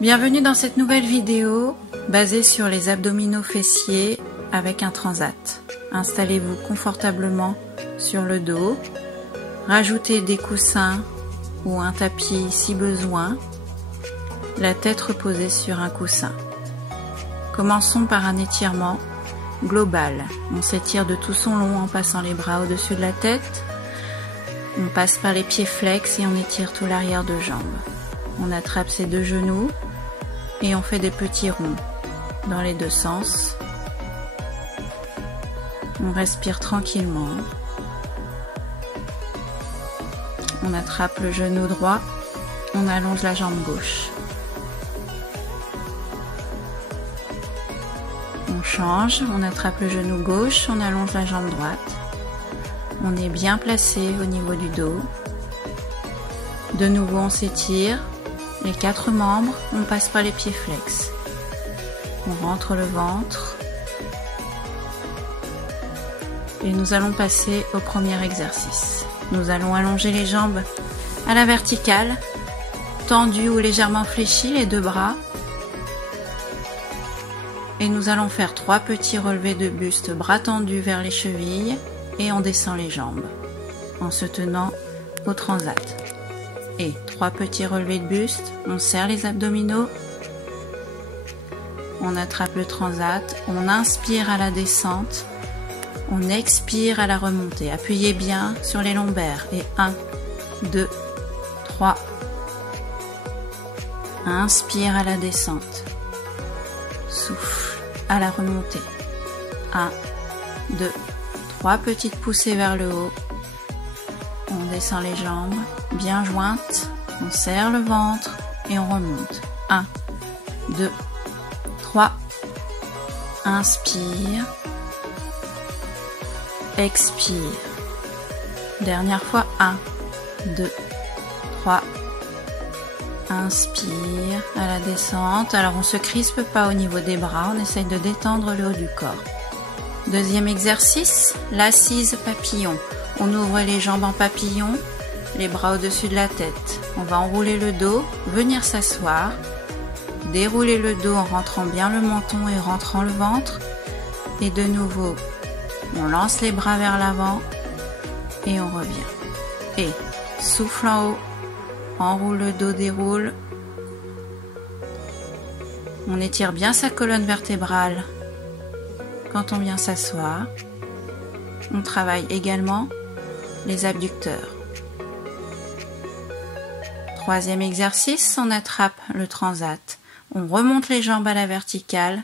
Bienvenue dans cette nouvelle vidéo basée sur les abdominaux fessiers avec un transat. Installez-vous confortablement sur le dos, rajoutez des coussins ou un tapis si besoin, la tête reposée sur un coussin. Commençons par un étirement global. On s'étire de tout son long en passant les bras au-dessus de la tête. On passe par les pieds flex et on étire tout l'arrière de jambe. On attrape ses deux genoux et on fait des petits ronds dans les deux sens. On respire tranquillement. On attrape le genou droit, on allonge la jambe gauche. On change, on attrape le genou gauche, on allonge la jambe droite. On est bien placé au niveau du dos. De nouveau, on s'étire. Les quatre membres, on passe par les pieds flex. On rentre le ventre. Et nous allons passer au premier exercice. Nous allons allonger les jambes à la verticale, tendues ou légèrement fléchies, les deux bras. Et nous allons faire 3 petits relevés de buste, bras tendus vers les chevilles, et on descend les jambes en se tenant au transat. Et 3 petits relevés de buste, on serre les abdominaux, on attrape le transat, on inspire à la descente, on expire à la remontée. Appuyez bien sur les lombaires. Et 1, 2, 3. Inspire à la descente. Souffle à la remontée. 1, 2, 3 petites poussées vers le haut. On descend les jambes bien jointes. On serre le ventre et on remonte. 1, 2, 3. Inspire. Expire. Dernière fois. 1, 2, 3. Inspire à la descente. Alors on se crispe pas au niveau des bras. On essaye de détendre le haut du corps. Deuxième exercice, l'assise papillon. On ouvre les jambes en papillon, les bras au-dessus de la tête. On va enrouler le dos, venir s'asseoir, dérouler le dos en rentrant bien le menton et rentrant le ventre. Et de nouveau, on lance les bras vers l'avant et on revient. Et souffle en haut, enroule le dos, déroule. On étire bien sa colonne vertébrale quand on vient s'asseoir. On travaille également les abducteurs. Troisième exercice, on attrape le transat. On remonte les jambes à la verticale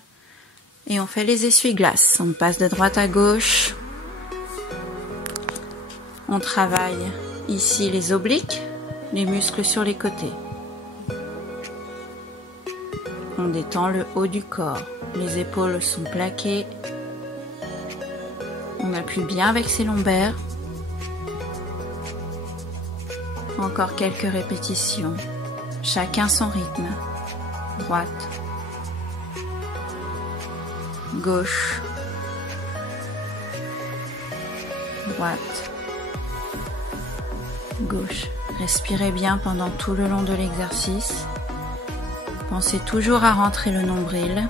et on fait les essuie-glaces. On passe de droite à gauche. On travaille ici les obliques, les muscles sur les côtés. On détend le haut du corps. Les épaules sont plaquées. On appuie bien avec ses lombaires. Encore quelques répétitions. Chacun son rythme. Droite. Gauche. Droite. Gauche. Respirez bien pendant tout le long de l'exercice. Pensez toujours à rentrer le nombril.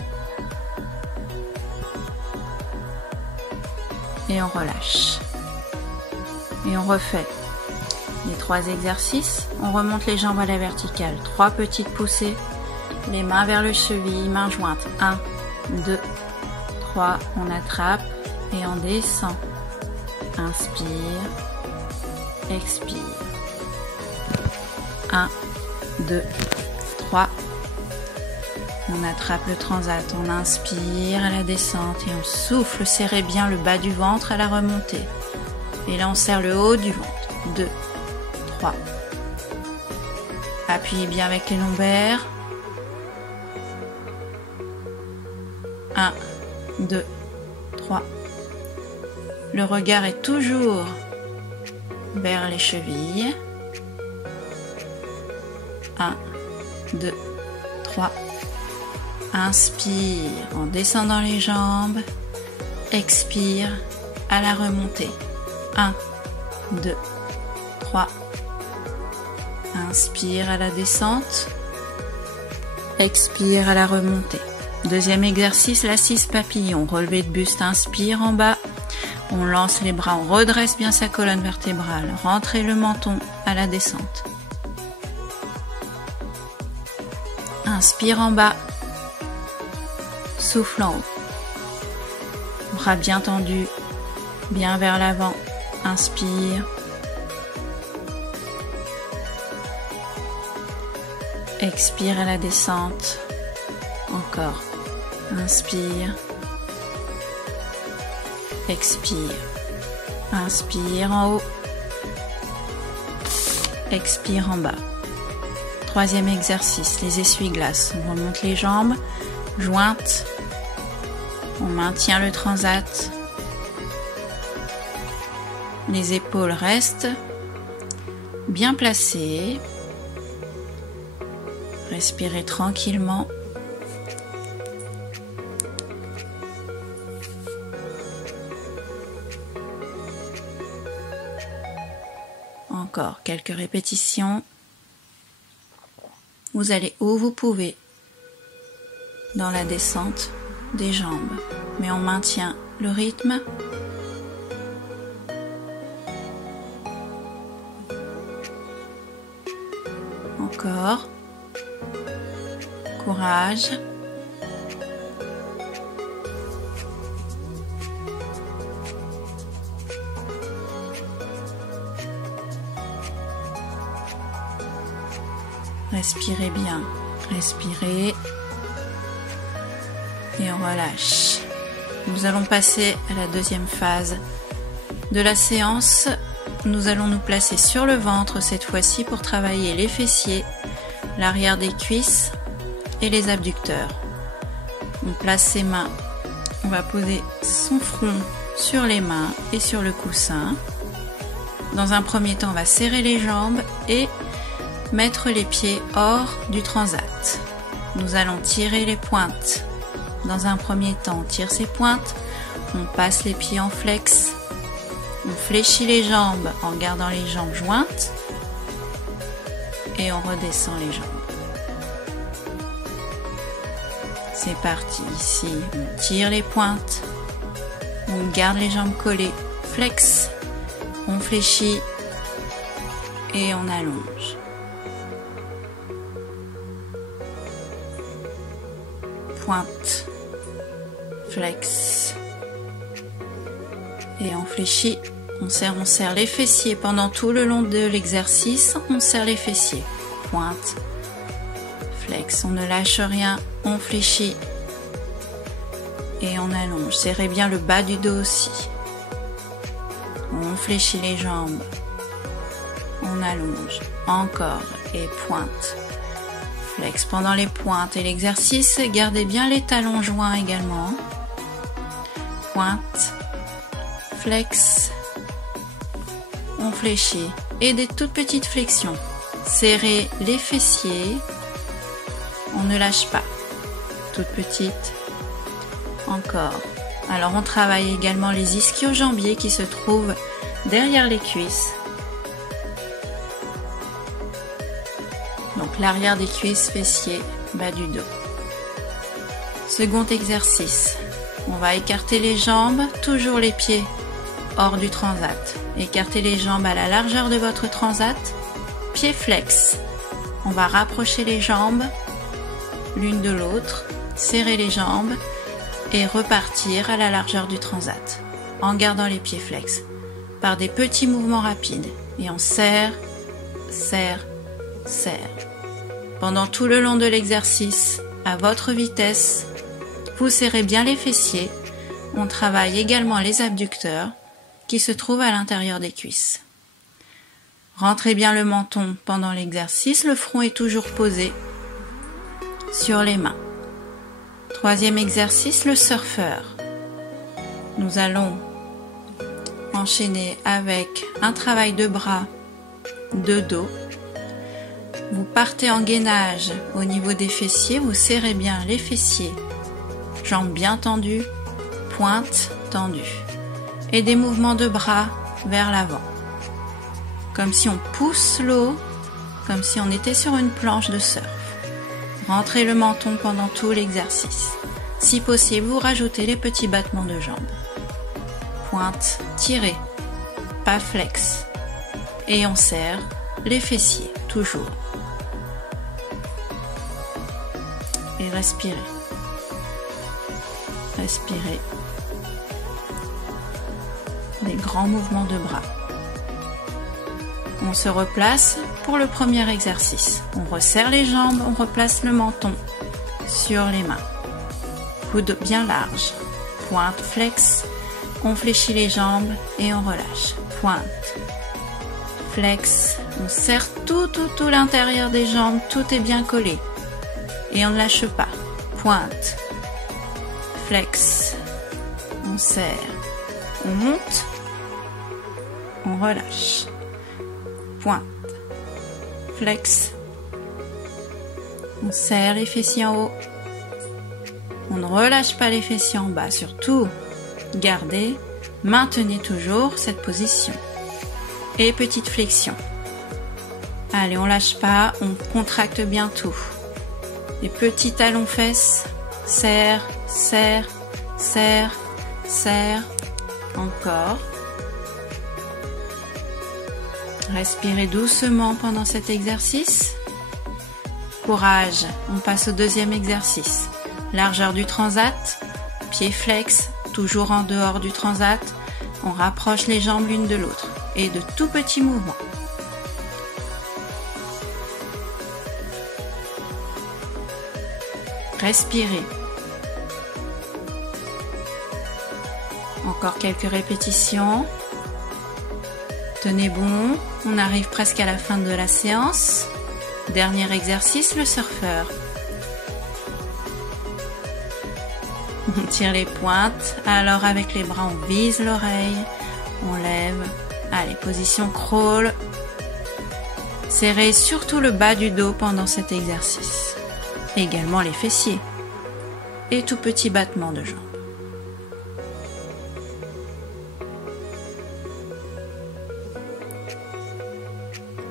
Et on relâche. Et on refait les 3 exercices. On remonte les jambes à la verticale. 3 petites poussées. Les mains vers le cheville, mains jointes. 1, 2, 3. On attrape et on descend. Inspire. Expire. 1, 2, 3. On attrape le transat, on inspire à la descente et on souffle, serrez bien le bas du ventre à la remontée. Et là on serre le haut du ventre. 2, 3. Appuyez bien avec les lombaires. 1, 2, 3. Le regard est toujours vers les chevilles. 1, 2, 3. Inspire en descendant les jambes. Expire à la remontée. 1, 2, 3. Inspire à la descente. expire à la remontée. Deuxième exercice, l'assise papillon. Relevé de buste, inspire en bas. On lance les bras, on redresse bien sa colonne vertébrale. Rentrez le menton à la descente. Inspire en bas. Souffle en haut. Bras bien tendus, bien vers l'avant. Inspire. Expire à la descente. Encore. Inspire. Expire. Inspire en haut. Expire en bas. Troisième exercice, les essuie-glaces. On remonte les jambes, jointes. On maintient le transat. Les épaules restent bien placées. Respirez tranquillement. Encore quelques répétitions. Vous allez où vous pouvez dans la descente des jambes, mais on maintient le rythme. Encore. Courage. Respirez bien. Respirez. Et on relâche. Nous allons passer à la deuxième phase de la séance. Nous allons nous placer sur le ventre cette fois-ci pour travailler les fessiers, l'arrière des cuisses et les abducteurs. On place ses mains. On va poser son front sur les mains et sur le coussin. Dans un premier temps, on va serrer les jambes et mettre les pieds hors du transat. Nous allons tirer les pointes. Dans un premier temps, on tire ses pointes. On passe les pieds en flex. On fléchit les jambes en gardant les jambes jointes. Et on redescend les jambes. C'est parti. Ici, on tire les pointes. On garde les jambes collées. Flex. On fléchit. Et on allonge. Pointe. Flex. Et on fléchit. On serre les fessiers pendant tout le long de l'exercice. On serre les fessiers. Pointe. Flex. On ne lâche rien. On fléchit. Et on allonge. Serrez bien le bas du dos aussi. On fléchit les jambes. On allonge. Encore. Et pointe. Flex pendant les pointes et l'exercice. Gardez bien les talons joints également. Pointe. Flex. On fléchit. Et des toutes petites flexions. Serrez les fessiers. On ne lâche pas. Toutes petites. Encore. Alors on travaille également les ischio-jambiers qui se trouvent derrière les cuisses. Donc l'arrière des cuisses, fessiers, bas du dos. Second exercice. On va écarter les jambes, toujours les pieds hors du transat. Écartez les jambes à la largeur de votre transat. Pieds flex. On va rapprocher les jambes l'une de l'autre, serrer les jambes et repartir à la largeur du transat en gardant les pieds flex par des petits mouvements rapides. Et on serre, serre, serre. Pendant tout le long de l'exercice, à votre vitesse, vous serrez bien les fessiers. On travaille également les abducteurs qui se trouvent à l'intérieur des cuisses. Rentrez bien le menton pendant l'exercice, le front est toujours posé sur les mains. Troisième exercice, le surfeur. Nous allons enchaîner avec un travail de bras, de dos. Vous partez en gainage au niveau des fessiers, vous serrez bien les fessiers, jambes bien tendues, pointe tendue. Et des mouvements de bras vers l'avant. Comme si on pousse l'eau, comme si on était sur une planche de surf. Rentrez le menton pendant tout l'exercice. Si possible, vous rajoutez les petits battements de jambes. Pointe, tirez, pas flex. Et on serre les fessiers, toujours. Et respirez. Respirez. Des grands mouvements de bras. On se replace pour le premier exercice. On resserre les jambes, on replace le menton sur les mains. Coude bien large. Pointe, flex. On fléchit les jambes et on relâche. Pointe, flex. On serre tout l'intérieur des jambes. Tout est bien collé. Et on ne lâche pas. Pointe, flex. On serre. On monte. On relâche. Pointe, flex, on serre les fessiers en haut, on ne relâche pas les fessiers en bas, surtout gardez, maintenez toujours cette position. Et petite flexion. Allez, on lâche pas, on contracte bien tout. Les petits talons fesses, serre, serre, serre, serre, encore. Respirez doucement pendant cet exercice. Courage, on passe au deuxième exercice. Largeur du transat, pied flex, toujours en dehors du transat. On rapproche les jambes l'une de l'autre et de tout petits mouvements. Respirez. Encore quelques répétitions. Tenez bon, on arrive presque à la fin de la séance. Dernier exercice, le surfeur. On tire les pointes, alors avec les bras on vise l'oreille, on lève. Allez, position crawl. Serrez surtout le bas du dos pendant cet exercice. Également les fessiers. Et tout petit battement de jambes.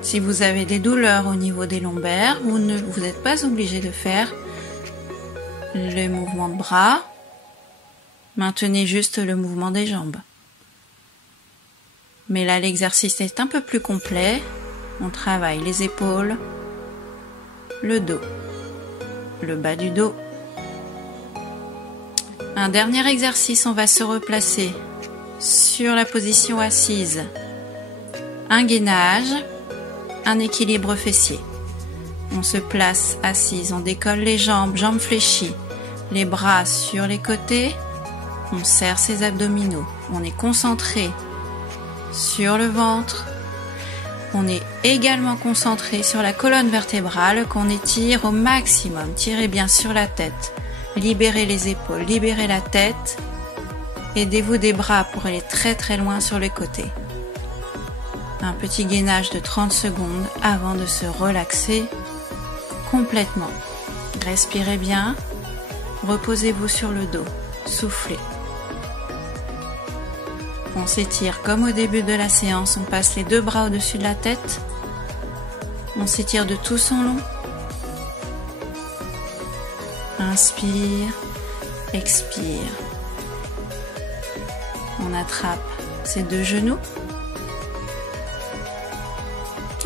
Si vous avez des douleurs au niveau des lombaires, vous n'êtes pas obligé de faire le mouvement de bras. Maintenez juste le mouvement des jambes. Mais là, l'exercice est un peu plus complet. On travaille les épaules, le dos, le bas du dos. Un dernier exercice, on va se replacer sur la position assise. Un gainage. Un équilibre fessier. On se place assise, on décolle les jambes, jambes fléchies, les bras sur les côtés, on serre ses abdominaux, on est concentré sur le ventre, on est également concentré sur la colonne vertébrale qu'on étire au maximum. Tirez bien sur la tête, libérez les épaules, libérez la tête, aidez-vous des bras pour aller très loin sur les côtés. Un petit gainage de 30 secondes avant de se relaxer complètement. Respirez bien, reposez-vous sur le dos, soufflez. On s'étire comme au début de la séance, on passe les deux bras au-dessus de la tête. On s'étire de tout son long. Inspire, expire. On attrape ses deux genoux.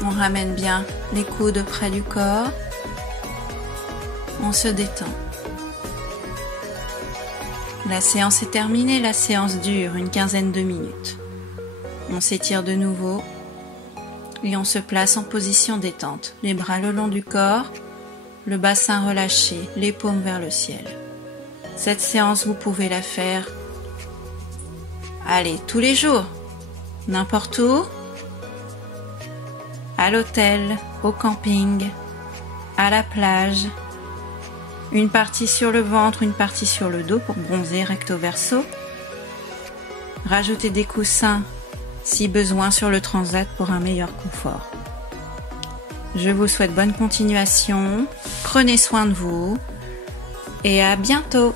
On ramène bien les coudes près du corps. On se détend. La séance est terminée, la séance dure une quinzaine de minutes. On s'étire de nouveau et on se place en position détente. Les bras le long du corps, le bassin relâché, les paumes vers le ciel. Cette séance, vous pouvez la faire, allez, tous les jours, n'importe où, à l'hôtel, au camping, à la plage. Une partie sur le ventre, une partie sur le dos pour bronzer recto verso. Rajoutez des coussins si besoin sur le transat pour un meilleur confort. Je vous souhaite bonne continuation, prenez soin de vous et à bientôt.